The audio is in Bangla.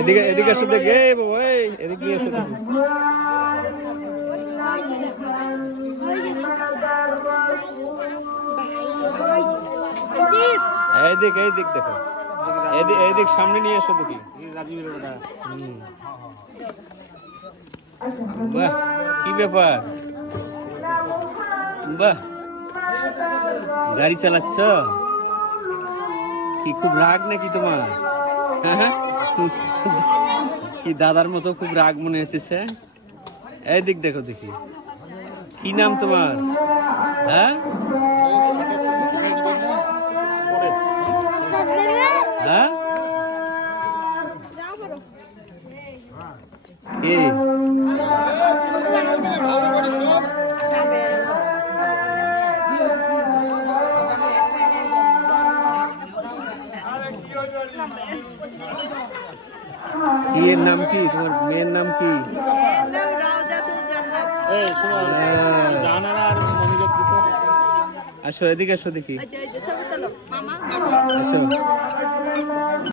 এদিকে এদিকে এই বাবা, এই, এদিকে নিয়ে এসে এইদিক এইদিক দেখো। এদিক এইদিক সামনে নিয়ে এসো দেখি। রাজীবের বাহ, কি ব্যাপার? বাহ। গাড়ি চালাচ্ছ? কি, খুব রাগ নাকি তোমার? কি দাদার মতো খুব রাগ মনে হইতেছে। এই দিক দেখো দেখি। কি নাম তোমার? হ্যাঁ? হ্যাঁ? কি? কি এর নাম কি? তোমার মেয়ের নাম কি? হ্যাঁ। আসো এদিকে আসো দেখি। আসো।